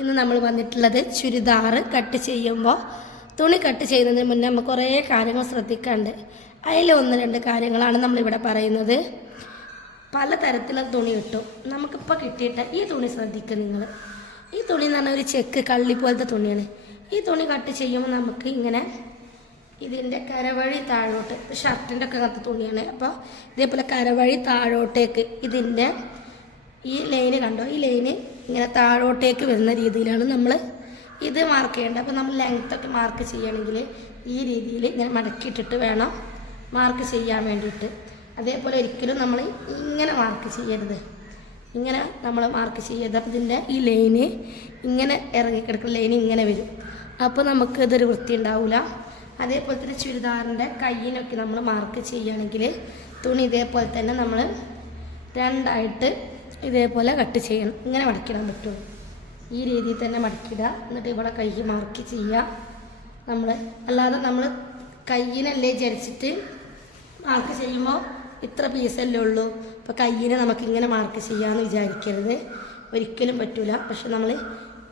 ഇന്ന് നമ്മൾ വന്നിട്ടുള്ളത് ചുരിദാറ് കട്ട് ചെയ്യുമ്പോൾ തുണി കട്ട് ചെയ്യുന്നതിന് മുന്നേ നമുക്ക് കുറേ കാര്യങ്ങൾ ശ്രദ്ധിക്കാണ്ട്. അതിൽ ഒന്ന് രണ്ട് കാര്യങ്ങളാണ് നമ്മളിവിടെ പറയുന്നത്. പല തരത്തിലുള്ള തുണി കിട്ടും. നമുക്കിപ്പോൾ കിട്ടിയിട്ട് ഈ തുണി ശ്രദ്ധിക്കുക നിങ്ങൾ. ഈ തുണി എന്ന് പറഞ്ഞാൽ ഒരു ചെക്ക് കള്ളി പോലത്തെ തുണിയാണ്. ഈ തുണി കട്ട് ചെയ്യുമ്പോൾ നമുക്ക് ഇങ്ങനെ ഇതിന്റെ കരവഴി താഴോട്ട് ഷർട്ടിന്റെ ഒക്കെ അങ്ങനത്തെ തുണിയാണ്. അപ്പോൾ ഇതേപോലെ കരവഴി താഴോട്ടേക്ക് ഇതിന്റെ ഈ ലൈന് കണ്ടോ? ഈ ലൈന് ഇങ്ങനെ താഴോട്ടേക്ക് വരുന്ന രീതിയിലാണ് നമ്മൾ ഇത് മാർക്ക് ചെയ്യേണ്ടത്. അപ്പോൾ നമ്മൾ ലെങ്ത് ഒക്കെ മാർക്ക് ചെയ്യണമെങ്കിൽ ഈ രീതിയിൽ ഇങ്ങനെ മടക്കിയിട്ടിട്ട് വേണം മാർക്ക് ചെയ്യാൻ വേണ്ടിയിട്ട്. അതേപോലെ ഒരിക്കലും നമ്മൾ ഇങ്ങനെ മാർക്ക് ചെയ്യരുത്. ഇങ്ങനെ നമ്മൾ മാർക്ക് ചെയ്യരുത്. അപ്പം ഇതിന്റെ ഈ ലൈന് ഇങ്ങനെ ഇറങ്ങിക്കിടക്കുന്ന ലൈന് ഇങ്ങനെ വരും. അപ്പോൾ നമുക്ക് ഇതൊരു വൃത്തി ഉണ്ടാവില്ല അതേപോലെ തന്നെ ചുരിദാറിന്റെ കയ്യിനൊക്കെ നമ്മൾ മാർക്ക് ചെയ്യുകയാണെങ്കിൽ തുണി ഇതേപോലെ തന്നെ നമ്മൾ രണ്ടായിട്ട് ഇതേപോലെ കട്ട് ചെയ്യണം. ഇങ്ങനെ മടക്കിടാൻ പറ്റുള്ളൂ. ഈ രീതിയിൽ തന്നെ മടക്കിടുക എന്നിട്ട് ഇവിടെ കൈ മാർക്ക് ചെയ്യുക. നമ്മൾ അല്ലാതെ നമ്മൾ കയ്യിനല്ലേ ചരിച്ചിട്ട് മാർക്ക് ചെയ്യുമ്പോൾ ഇത്ര പീസല്ലേ ഉള്ളൂ. അപ്പോൾ കയ്യിനെ നമുക്കിങ്ങനെ മാർക്ക് ചെയ്യാമെന്ന് വിചാരിക്കരുത്. ഒരിക്കലും പറ്റില്ല പക്ഷെ നമ്മൾ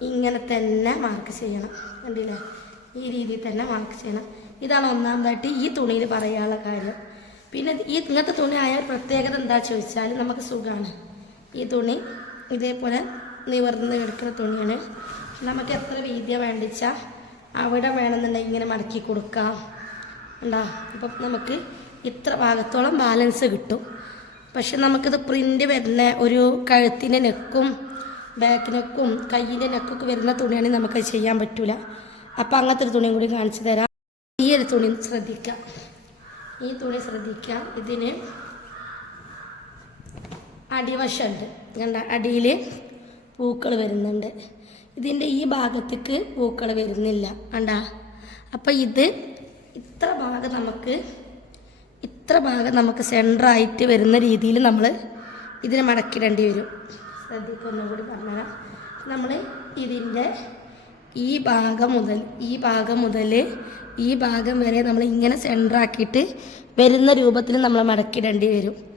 ഇങ്ങനെ തന്നെ മാർക്ക് ചെയ്യണം. കണ്ടില്ലേ? ഈ രീതിയിൽ തന്നെ മാർക്ക് ചെയ്യണം. ഇതാണ് ഒന്നാമതായിട്ട് ഈ തുണിയിൽ പറയാനുള്ള കാര്യം. പിന്നെ ഈ ഇങ്ങനത്തെ തുണി ആയ പ്രത്യേകത എന്താ ചോദിച്ചാൽ നമുക്ക് സുഖമാണ് ഈ തുണി ഇതേപോലെ നിവർന്ന് കിടക്കുന്ന തുണിയാണ്. നമുക്ക് എത്ര വീതിയ വേണ്ടിച്ചാൽ അവിടെ വേണമെന്നുണ്ടെങ്കിൽ ഇങ്ങനെ മടക്കി കൊടുക്കാം. ഉണ്ടാ അപ്പം നമുക്ക് ഇത്ര ഭാഗത്തോളം ബാലൻസ് കിട്ടും. പക്ഷെ നമുക്കിത് പ്രിന്റ് വരുന്ന ഒരു കഴുത്തിന്റെ നെക്കും ബാക്ക് നെക്കും കയ്യിന്റെ നെക്കൊക്കെ വരുന്ന തുണിയാണെങ്കിൽ നമുക്കത് ചെയ്യാൻ പറ്റില്ല അപ്പം അങ്ങനത്തെ ഒരു തുണിയും കൂടി കാണിച്ചു തരാം. ഈ ഒരു തുണി ശ്രദ്ധിക്കാം ഈ തുണി ശ്രദ്ധിക്കാം ഇതിന് അടിവശമുണ്ട്. കണ്ട അടിയിൽ പൂക്കൾ വരുന്നുണ്ട്. ഇതിന്റെ ഈ ഭാഗത്തേക്ക് പൂക്കൾ വരുന്നില്ല. കണ്ട? അപ്പം ഇത് ഇത്ര ഭാഗം നമുക്ക് ഇത്ര ഭാഗം നമുക്ക് സെന്ററായിട്ട് വരുന്ന രീതിയിൽ നമ്മൾ ഇതിനെ മടക്കിടേണ്ടി വരും. ശ്രദ്ധിക്കൊന്നും കൂടി പറഞ്ഞുതരാം. നമ്മൾ ഇതിന്റെ ഈ ഭാഗം മുതൽ ഈ ഭാഗം മുതൽ ഈ ഭാഗം വരെ നമ്മൾ ഇങ്ങനെ സെന്ററാക്കിയിട്ട് വരുന്ന രൂപത്തിൽ നമ്മൾ മടക്കിടേണ്ടി വരും.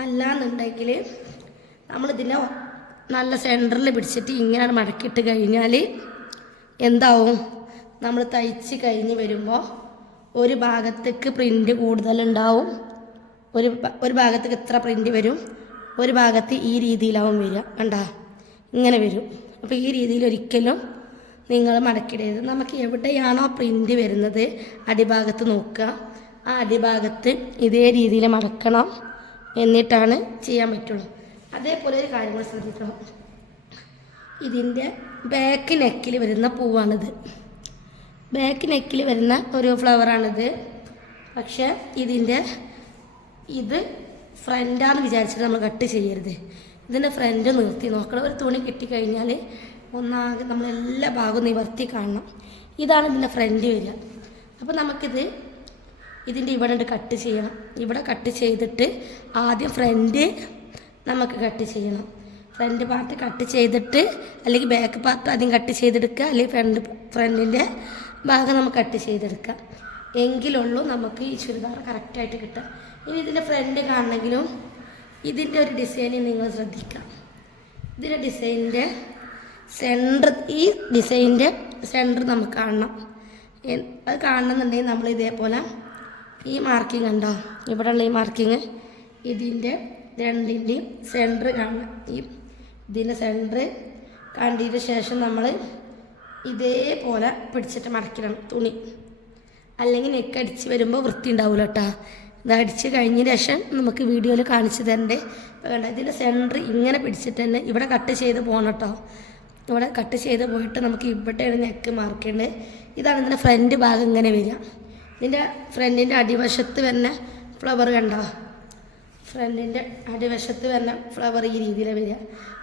അല്ലാന്നുണ്ടെങ്കിൽ നമ്മളിതിനെ നല്ല സെന്ററിൽ പിടിച്ചിട്ട് ഇങ്ങനെ മടക്കിയിട്ട് കഴിഞ്ഞാൽ എന്താവും? നമ്മൾ തയ്ച്ച് കഴിഞ്ഞ് വരുമ്പോൾ ഒരു ഭാഗത്തേക്ക് പ്രിന്റ് കൂടുതലുണ്ടാവും. ഒരു ഒരു ഭാഗത്തേക്ക് ഇത്ര പ്രിന്റ് വരും? ഒരു ഭാഗത്ത് ഈ രീതിയിലാവും വരിക. കണ്ടാ? ഇങ്ങനെ വരും. അപ്പോൾ ഈ രീതിയിൽ ഒരിക്കലും നിങ്ങൾ മടക്കിടരുത്. നമുക്ക് എവിടെയാണോ പ്രിന്റ് വരുന്നത് അടിഭാഗത്ത് നോക്കുക. ആ അടിഭാഗത്ത് ഇതേ രീതിയിൽ മടക്കണം. എന്നിട്ടാണ് ചെയ്യാൻ പറ്റുള്ളൂ. അതേപോലെ ഒരു കാര്യങ്ങൾ ശ്രദ്ധിക്കണം. ഇതിന്റെ ബാക്ക് നെക്കിൽ വരുന്ന പൂവാണിത്. ബാക്ക് നെക്കിൽ വരുന്ന ഒരു ഫ്ലവറാണിത് പക്ഷേ ഇതിന്റെ ഇത് ഫ്രണ്ടാന്ന് വിചാരിച്ചിട്ട് നമ്മൾ കട്ട് ചെയ്യരുത്. ഇതിന്റെ ഫ്രണ്ട് നിർത്തി നോക്കണം. ഒരു തുണി കിട്ടിക്കഴിഞ്ഞാൽ ഒന്നാകെ നമ്മൾ എല്ലാ ഭാഗവും നിവർത്തി കാണണം. ഇതാണ് ഇതിന്റെ ഫ്രണ്ട് വരിക. അപ്പോൾ നമുക്കിത് ഇതിന്റെ ഇവിടെ ഉണ്ട് കട്ട് ചെയ്യണം. ഇവിടെ കട്ട് ചെയ്തിട്ട് ആദ്യം ഫ്രണ്ട് നമുക്ക് കട്ട് ചെയ്യണം. ഫ്രണ്ട് പാർട്ട് കട്ട് ചെയ്തിട്ട് അല്ലെങ്കിൽ ബാക്ക് പാർട്ട് ആദ്യം കട്ട് ചെയ്തെടുക്കുക അല്ലെങ്കിൽ ഫ്രണ്ട് ഫ്രണ്ടിന്റെ ഭാഗം നമുക്ക് കട്ട് ചെയ്തെടുക്കാം. എങ്കിലുള്ളൂ നമുക്ക് ഈ ചുരിദാർ കറക്റ്റായിട്ട് കിട്ടുക. ഇനി ഇതിന്റെ ഫ്രണ്ട് കാണണമെങ്കിലും ഇതിന്റെ ഒരു ഡിസൈൻ നിങ്ങൾ ശ്രദ്ധിക്കാം ഇതിന്റെ ഡിസൈനിന്റെ സെന്റർ ഈ ഡിസൈനിന്റെ സെന്റർ നമുക്ക് കാണണം. അത് കാണണമെന്നുണ്ടെങ്കിൽ നമ്മൾ ഇതേപോലെ ഈ മാർക്കിംഗ് ഉണ്ടോ ഇവിടെയുള്ള ഈ മാർക്കിങ് ഇതിന്റെ രണ്ടിന്റെയും സെന്റർ കാണണം ഈ ഇതിന്റെ സെന്റർ കണ്ടതിന് ശേഷം നമ്മൾ ഇതേപോലെ പിടിച്ചിട്ട് മടക്കിടണം തുണി. അല്ലെങ്കിൽ നെക്ക് അടിച്ച് വരുമ്പോൾ വൃത്തി ഉണ്ടാവില്ല കേട്ടോ ഇത് അടിച്ച് കഴിഞ്ഞ ശേഷം നമുക്ക് വീഡിയോയിൽ കാണിച്ചു തരണ്ടേ. ഇപ്പോൾ കണ്ട ഇതിന്റെ സെന്റർ ഇങ്ങനെ പിടിച്ചിട്ട് തന്നെ ഇവിടെ കട്ട് ചെയ്ത് പോകണം കേട്ടോ ഇവിടെ കട്ട് ചെയ്ത് പോയിട്ട് നമുക്ക് ഇവിടെയാണ് നെക്ക് മാർക്ക് ഇതാണ് ഇതിന്റെ ഫ്രണ്ട് ഭാഗം ഇങ്ങനെ വരിക. ഇതിന്റെ ഫ്രണ്ടിന്റെ അടിവശത്ത് വരുന്ന ഫ്ലവർ കണ്ടോ? ഫ്രണ്ടിന്റെ അടിവശത്ത് വരുന്ന ഫ്ലവർ ഈ രീതിയിൽ വരിക.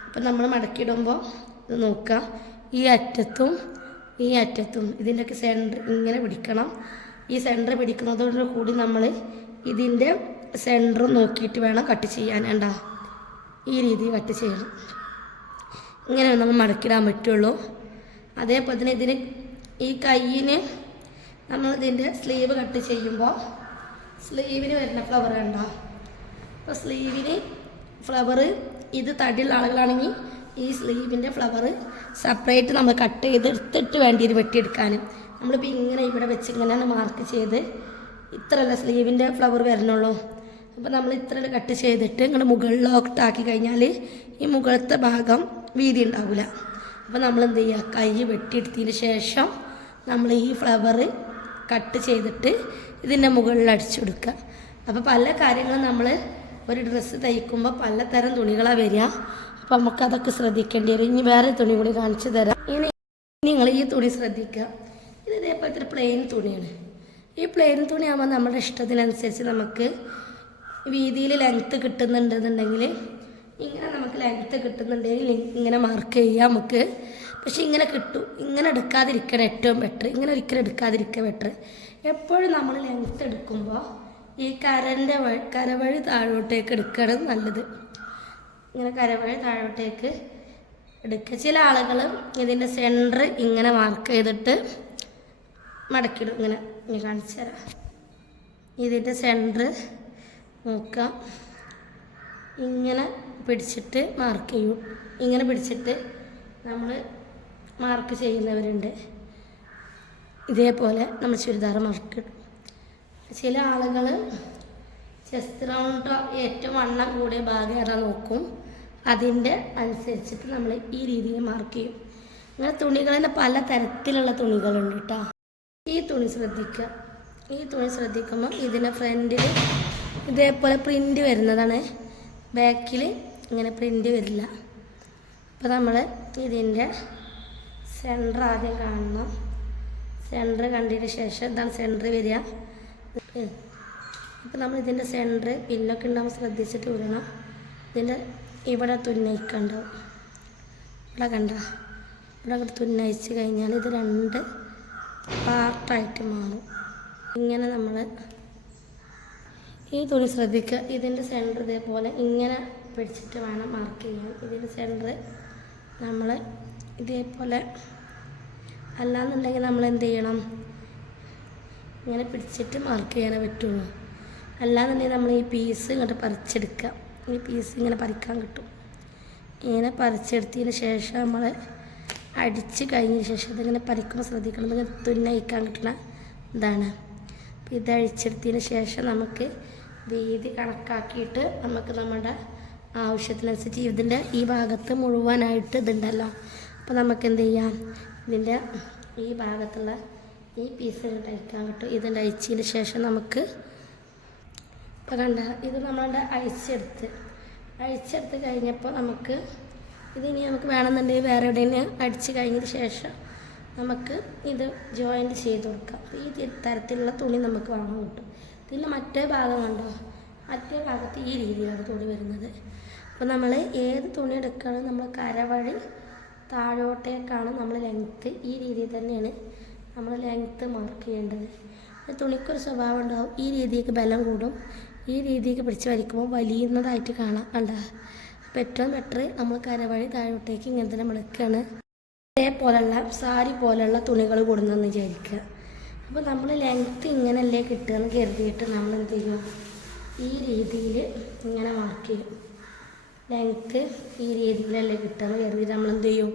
അപ്പം നമ്മൾ മടക്കിയിടുമ്പോൾ ഇത് നോക്കുക. ഈ അറ്റത്തും ഈ അറ്റത്തും ഇതിന്റെയൊക്കെ സെന്റർ ഇങ്ങനെ പിടിക്കണം. ഈ സെന്റർ പിടിക്കുന്നതോട് കൂടി നമ്മൾ ഇതിന്റെ സെന്റർ നോക്കിയിട്ട് വേണം കട്ട് ചെയ്യാൻ വേണ്ട ഈ രീതി കട്ട് ചെയ്യണം. ഇങ്ങനെ നമ്മൾ മടക്കിടാൻ പറ്റുള്ളൂ. അതേപോലെ തന്നെ ഇതിന് ഈ കയ്യിന് നമ്മൾ ഇതിന്റെ സ്ലീവ് കട്ട് ചെയ്യുമ്പോൾ സ്ലീവിന് വരുന്ന ഫ്ലവർ കണ്ടോ? അപ്പോൾ സ്ലീവിന് ഫ്ലവർ ഇത് തടിയുള്ള ആളുകളാണെങ്കിൽ ഈ സ്ലീവിന്റെ ഫ്ലവർ സെപ്പറേറ്റ് നമ്മൾ കട്ട് ചെയ്ത് എടുത്തിട്ട് വേണ്ടി ഇത് വെട്ടിയെടുക്കാൻ നമ്മളിപ്പോൾ ഇങ്ങനെ ഇവിടെ വെച്ച് ഇങ്ങനെയാണ് മാർക്ക് ചെയ്ത് ഇത്രയല്ല സ്ലീവിന്റെ ഫ്ലവർ വരണുള്ളൂ. അപ്പോൾ നമ്മൾ ഇത്ര കട്ട് ചെയ്തിട്ട് ഇങ്ങനെ മുകളിലോട്ടാക്കി കഴിഞ്ഞാൽ ഈ മുകളിലത്തെ ഭാഗം വീതി ഉണ്ടാവില്ല. അപ്പോൾ നമ്മൾ എന്ത് ചെയ്യുക? കൈ വെട്ടിയെടുത്തതിന് ശേഷം നമ്മൾ ഈ ഫ്ലവർ കട്ട് ചെയ്തിട്ട് ഇതിന്റെ മുകളിൽ അടിച്ചു കൊടുക്കുക. അപ്പോൾ പല കാര്യങ്ങളും നമ്മൾ ഒരു ഡ്രസ്സ് തയ്ക്കുമ്പോൾ പലതരം തുണികളാണ് വരിക. അപ്പോൾ നമുക്കതൊക്കെ ശ്രദ്ധിക്കേണ്ടി വരും. ഇനി വേറെ തുണി കൂടി കാണിച്ചു തരാം. ഇനി നിങ്ങൾ ഈ തുണി ശ്രദ്ധിക്കുക. ഇത് ഇതേപോലത്തെ പ്ലെയിൻ തുണിയാണ്. ഈ പ്ലെയിൻ തുണിയാകുമ്പോൾ നമ്മുടെ ഇഷ്ടത്തിനനുസരിച്ച് നമുക്ക് വീതിയിൽ ലെങ്ത്ത് കിട്ടുന്നുണ്ടെന്നുണ്ടെങ്കിൽ ഇങ്ങനെ നമുക്ക് ലെങ്ത്ത് കിട്ടുന്നുണ്ടെങ്കിൽ ഇങ്ങനെ മാർക്ക് ചെയ്യാം നമുക്ക്. പക്ഷെ ഇങ്ങനെ കിട്ടും. ഇങ്ങനെ എടുക്കാതിരിക്കണം ഏറ്റവും ബെറ്റർ ഇങ്ങനെ ഒരിക്കലും എടുക്കാതിരിക്കുക ബെറ്റർ എപ്പോഴും നമ്മൾ ലെങ്ത്ത് എടുക്കുമ്പോൾ ഈ കരന്റെ വഴി കരവഴി താഴോട്ടേക്ക് എടുക്കണം നല്ലത്. ഇങ്ങനെ കരവഴി താഴോട്ടേക്ക് എടുക്കുക. ചില ആളുകൾ ഇതിന്റെ സെന്റർ ഇങ്ങനെ മാർക്ക് ചെയ്തിട്ട് മടക്കിയിടും ഇങ്ങനെ ഇനി കാണിച്ചു തരാം. ഇതിന്റെ സെന്റർ നോക്കാം. ഇങ്ങനെ പിടിച്ചിട്ട് മാർക്ക് ചെയ്യും. ഇങ്ങനെ പിടിച്ചിട്ട് നമ്മൾ മാർക്ക് ചെയ്യുന്നവരുണ്ട്. ഇതേപോലെ നമ്മൾ ചുരിദാർ മാർക്ക് ഇടും. ചില ആളുകൾ ചെസ്റ്റ് റൗണ്ട് ഏറ്റവും വണ്ണം കൂടിയ ഭാഗം ഏതാ നോക്കും. അതിന്റെ അനുസരിച്ചിട്ട് നമ്മൾ ഈ രീതിയിൽ മാർക്ക് ചെയ്യും. അങ്ങനെ തന്നെ പല തരത്തിലുള്ള തുണികളുണ്ട് കേട്ടോ ഈ തുണി ശ്രദ്ധിക്കുക. ഈ തുണി ശ്രദ്ധിക്കുമ്പോൾ ഇതിന്റെ ഫ്രണ്ടിൽ ഇതേപോലെ പ്രിന്റ് വരുന്നതാണ്. ബാക്കിൽ ഇങ്ങനെ പ്രിന്റ് വരില്ല. അപ്പോൾ നമ്മൾ ഇതിന്റെ സെന്റർ ആദ്യം കാണണം. സെന്റർ കണ്ടതിന് ശേഷം ഇതാണ് സെന്റർ വരിക. അപ്പം നമ്മൾ ഇതിന്റെ സെന്റർ പിന്നൊക്കെ ഉണ്ടാകുമ്പോൾ ശ്രദ്ധിച്ചിട്ട് വിടണം ഇതിന്റെ ഇവിടെ തുന്നയിക്കുണ്ടാവും. ഇവിടെ കണ്ട? ഇവിടെ അങ്ങോട്ട് തുന്നയിച്ച് കഴിഞ്ഞാൽ ഇത് രണ്ട് പാർട്ടായിട്ട് മാറും. ഇങ്ങനെ നമ്മൾ ഈ തുണി ശ്രദ്ധിക്കുക. ഇതിന്റെ സെന്റർ ഇതേപോലെ ഇങ്ങനെ പിടിച്ചിട്ട് വേണം മാർക്ക് ചെയ്യാൻ. ഇതിന്റെ സെന്റർ നമ്മൾ ഇതേപോലെ അല്ലാന്നുണ്ടെങ്കിൽ നമ്മൾ എന്ത് ചെയ്യണം ഇങ്ങനെ പിടിച്ചിട്ട് മാർക്ക് ചെയ്യാനേ പറ്റുള്ളൂ. അല്ലാന്നുണ്ടെങ്കിൽ നമ്മൾ ഈ പീസ് ഇങ്ങോട്ട് പറിച്ചെടുക്കുക ഈ പീസ് ഇങ്ങനെ പറിക്കാൻ കിട്ടും. ഇങ്ങനെ പറിച്ചെടുത്തതിന് ശേഷം നമ്മൾ അടിച്ച് കഴിഞ്ഞതിന് ശേഷം അതിങ്ങനെ പറിക്കുമ്പോൾ ശ്രദ്ധിക്കണം. ഇങ്ങനെ തുന്നയിക്കാൻ കിട്ടുന്ന ഇതാണ്. അപ്പോൾ ഇത് അഴിച്ചെടുത്തതിന് ശേഷം നമുക്ക് വീതി കണക്കാക്കിയിട്ട് നമുക്ക് നമ്മുടെ ആവശ്യത്തിനനുസരിച്ച് ഇതിന്റെ ഈ ഭാഗത്ത് മുഴുവനായിട്ട് ഇതുണ്ടല്ലോ. അപ്പോൾ നമുക്ക് എന്ത് ചെയ്യാം ഇതിന്റെ ഈ ഭാഗത്തുള്ള ഈ പീസ് അയക്കാൻ കിട്ടും. ഇതിന്റെ അയച്ചതിന് ശേഷം നമുക്ക് ഇപ്പോൾ കണ്ട ഇത് നമ്മളുടെ അഴിച്ചെടുത്ത് അഴിച്ചെടുത്ത് കഴിഞ്ഞപ്പോൾ നമുക്ക് ഇതിനി നമുക്ക് വേണമെന്നുണ്ടെങ്കിൽ വേറെ എവിടെയും അടിച്ച് കഴിഞ്ഞതിന് ശേഷം നമുക്ക് ഇത് ജോയിന്റ് ചെയ്ത് കൊടുക്കാം. അപ്പോൾ ഈ തരത്തിലുള്ള തുണി നമുക്ക് വാങ്ങാൻ കിട്ടും. പിന്നെ മറ്റേ ഭാഗം കണ്ടോ? മറ്റേ ഭാഗത്ത് ഈ രീതിയിലാണ് തുണി വരുന്നത്. അപ്പോൾ നമ്മൾ ഏത് തുണി എടുക്കുകയാണെങ്കിൽ നമ്മൾ കരവഴി താഴോട്ടേക്കാണ് നമ്മൾ ലെങ്ത്ത് ഈ രീതിയിൽ തന്നെയാണ് നമ്മൾ ലെങ്ത്ത് മാർക്ക് ചെയ്യേണ്ടത്. തുണിക്കൊരു സ്വഭാവം ഉണ്ടാവും ഈ രീതിക്ക് ബലം കൂടും ഈ രീതിക്ക് പിടിച്ച് വലിക്കുമ്പോൾ വലിയുന്നതായിട്ട് കാണാം കണ്ട. അപ്പോൾ ഏറ്റവും ബെറ്റർ നമ്മൾ കരവഴി താഴോട്ടേക്ക് ഇങ്ങനെ തന്നെ മടക്കുകയാണ് ഇതേപോലെയുള്ള സാരി പോലെയുള്ള തുണികൾ കൂടുന്നതെന്ന് വിചാരിക്കുക. അപ്പോൾ നമ്മൾ ലെങ്ത്ത് ഇങ്ങനെയല്ലേ കിട്ടുകയെന്ന് കരുതിയിട്ട് നമ്മൾ എന്ത് ചെയ്യും? ഈ രീതിയിൽ ഇങ്ങനെ മാർക്ക് ചെയ്യും. ലെങ്ത്ത് ഈ രീതിയിലല്ലേ കരുതിയിട്ട് നമ്മൾ എന്ത് ചെയ്യും?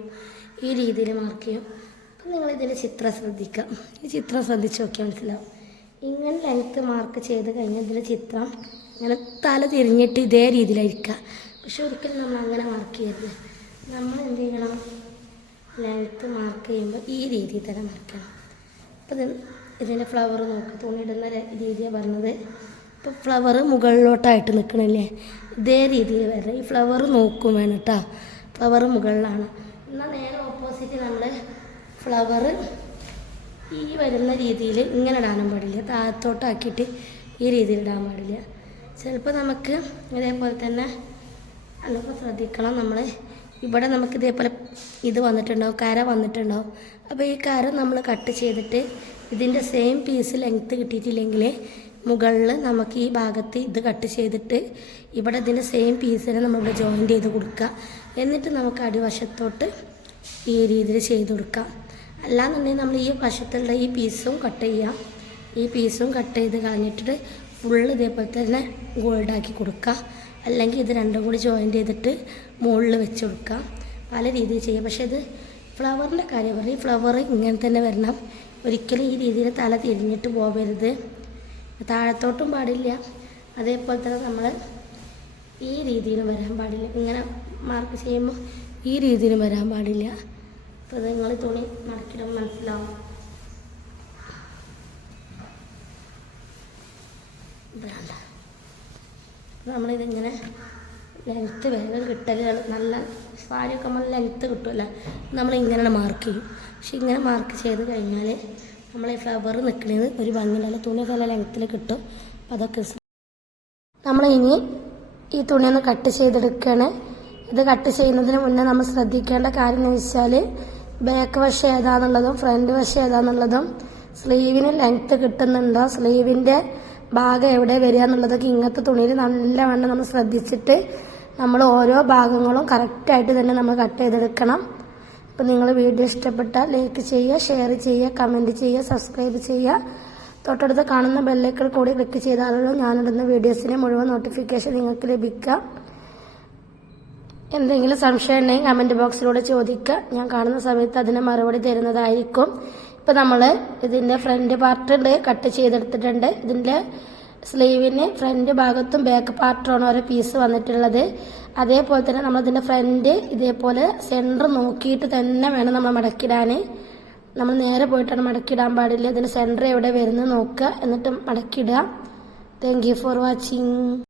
ഈ രീതിയിൽ മാർക്ക് ചെയ്യും. അപ്പം നിങ്ങൾ ഇതിന്റെ ചിത്രം ശ്രദ്ധിക്കാം. ഈ ചിത്രം ശ്രദ്ധിച്ച് നോക്കിയാൽ മനസ്സിലാവും. ഇങ്ങനെ ലെങ്ത്ത് മാർക്ക് ചെയ്ത് കഴിഞ്ഞാൽ ഇതിന്റെ ചിത്രം ഇങ്ങനെ തല തിരിഞ്ഞിട്ട് ഇതേ രീതിയിലായിരിക്കുക പക്ഷെ ഒരിക്കലും നമ്മൾ അങ്ങനെ മാർക്ക് ചെയ്യരുത്. നമ്മൾ എന്ത് ചെയ്യണം? ലെങ്ത്ത് മാർക്ക് ചെയ്യുമ്പോൾ ഈ രീതിയിൽ തന്നെ മാർക്ക് ചെയ്യണം. അപ്പോൾ ഇത് ഇതിന്റെ ഫ്ലവർ നോക്കുക തുണിയിടുന്ന രീതിയാണ് പറഞ്ഞത്. ഇപ്പോൾ ഫ്ലവർ മുകളിലോട്ടായിട്ട് നിൽക്കണില്ലേ ഇതേ രീതിയിൽ വരണം ഈ ഫ്ലവർ നോക്കും വേണം കേട്ടോ ഫ്ലവർ മുകളിലാണ്. എന്നാൽ നേരെ ഓപ്പോസിറ്റ് നമ്മൾ ഫ്ലവർ ഈ വരുന്ന രീതിയിൽ ഇങ്ങനെ ഇടാനും പാടില്ല. താഴത്തോട്ടാക്കിയിട്ട് ഈ രീതിയിൽ ഇടാൻ പാടില്ല. ചിലപ്പോൾ നമുക്ക് ഇതേപോലെ തന്നെ അല്ലപ്പോൾ ശ്രദ്ധിക്കണം നമ്മൾ ഇവിടെ നമുക്ക് ഇതേപോലെ ഇത് വന്നിട്ടുണ്ടാവും കര വന്നിട്ടുണ്ടാവും. അപ്പോൾ ഈ കര നമ്മൾ കട്ട് ചെയ്തിട്ട് ഇതിന്റെ സെയിം പീസ് ലെങ്ത്ത് കിട്ടിയിട്ടില്ലെങ്കിൽ മുകളിൽ നമുക്ക് ഈ ഭാഗത്ത് ഇത് കട്ട് ചെയ്തിട്ട് ഇവിടെ ഇതിന്റെ സെയിം പീസിനെ നമ്മളിവിടെ ജോയിന്റ് ചെയ്ത് കൊടുക്കുക. എന്നിട്ട് നമുക്ക് അടിവശത്തോട്ട് ഈ രീതിയിൽ ചെയ്ത് കൊടുക്കാം. അല്ലാന്നുണ്ടെങ്കിൽ നമ്മൾ ഈ വശത്തുള്ള ഈ പീസും കട്ട് ചെയ്യാം. ഈ പീസും കട്ട് ചെയ്ത് കളഞ്ഞിട്ട് ഫുള്ള് ഇതേപോലെ തന്നെ ഗോൾഡാക്കി കൊടുക്കുക. അല്ലെങ്കിൽ ഇത് രണ്ടും കൂടി ജോയിന്റ് ചെയ്തിട്ട് മുകളിൽ വെച്ച് കൊടുക്കുക. പല രീതിയിൽ ചെയ്യാം. പക്ഷേ ഇത് ഫ്ലവറിന്റെ കാര്യം പറയും ഫ്ലവർ ഇങ്ങനെ തന്നെ വരണം. ഒരിക്കലും ഈ രീതിയിൽ തല തിരിഞ്ഞിട്ട് പോകരുത് താഴത്തോട്ടും പാടില്ല. അതേപോലെ തന്നെ നമ്മൾ ഈ രീതിയിൽ വരാൻ പാടില്ല. ഇങ്ങനെ മാർക്ക് ചെയ്യുമ്പോൾ ഈ രീതിയിൽ വരാൻ പാടില്ല. അപ്പോൾ നിങ്ങൾ തുണി മടക്കിടുമ്പോൾ മനസ്സിലാവും. നമ്മളിതിങ്ങനെ ലെങ്ത്ത് വേഗം കിട്ടൽ നല്ല സാരിയൊക്കെ നമ്മൾ ലെങ്ത്ത് കിട്ടുമല്ല നമ്മളിങ്ങനെ മാർക്ക് ചെയ്യും. പക്ഷെ ഇങ്ങനെ മാർക്ക് ചെയ്ത് കഴിഞ്ഞാൽ നമ്മൾ ഈ ഫ്ലവർ നിൽക്കുന്നത് ഒരു ഭംഗിയിലല്ല തുണിയൊക്കെ നല്ല ലെങ്ത്തിൽ കിട്ടും. അപ്പം അതൊക്കെ നമ്മൾ ഇനി ഈ തുണി ഒന്ന് കട്ട് ചെയ്തെടുക്കുകയാണ് ഇത് കട്ട് ചെയ്യുന്നതിന് മുന്നേ നമ്മൾ ശ്രദ്ധിക്കേണ്ട കാര്യം എന്ന് വെച്ചാൽ ബാക്ക് വശം ഏതാന്നുള്ളതും ഫ്രണ്ട് വശം ഏതാന്നുള്ളതും സ്ലീവിന് ലെങ്ത്ത് കിട്ടുന്നുണ്ടോ സ്ലീവിന്റെ ഭാഗം എവിടെ വരിക എന്നുള്ളതൊക്കെ ഇങ്ങനത്തെ തുണിയിൽ നല്ലവണ്ണം നമ്മൾ ശ്രദ്ധിച്ചിട്ട് നമ്മൾ ഓരോ ഭാഗങ്ങളും കറക്റ്റായിട്ട് തന്നെ നമ്മൾ കട്ട് ചെയ്തെടുക്കണം. അപ്പോൾ നിങ്ങൾ വീഡിയോ ഇഷ്ടപ്പെട്ടാൽ ലൈക്ക് ചെയ്യുക ഷെയർ ചെയ്യുക കമന്റ് ചെയ്യുക സബ്സ്ക്രൈബ് ചെയ്യുക. തൊട്ടടുത്ത് കാണുന്ന ബെല്ലൈക്കൾ കൂടി ക്ലിക്ക് ചെയ്താലുള്ള ഞാനിടുന്ന വീഡിയോസിന് മുഴുവൻ നോട്ടിഫിക്കേഷൻ നിങ്ങൾക്ക് ലഭിക്കാം. എന്തെങ്കിലും സംശയം ഉണ്ടെങ്കിൽ കമന്റ് ബോക്സിലൂടെ ചോദിക്കുക. ഞാൻ കാണുന്ന സമയത്ത് അതിന് മറുപടി തരുന്നതായിരിക്കും. ഇപ്പം നമ്മൾ ഇതിന്റെ ഫ്രണ്ട് പാർട്ട് കട്ട് ചെയ്തെടുത്തിട്ടുണ്ട്. ഇതിന്റെ സ്ലീവിന് ഫ്രണ്ട് ഭാഗത്തും ബാക്ക് പാർട്ടുമാണ് ഓരോ പീസ് വന്നിട്ടുള്ളത്. അതേപോലെ തന്നെ നമ്മളിതിന്റെ ഫ്രണ്ട് ഇതേപോലെ സെന്റർ നോക്കിയിട്ട് തന്നെ വേണം നമ്മൾ മടക്കിടാൻ. നമ്മൾ നേരെ പോയിട്ടാണ് മടക്കിടാൻ പാടില്ല? ഇതിന്റെ സെന്റർ എവിടെ വരുന്നത് നോക്കുക. എന്നിട്ട് മടക്കിടുക. Thank you for watching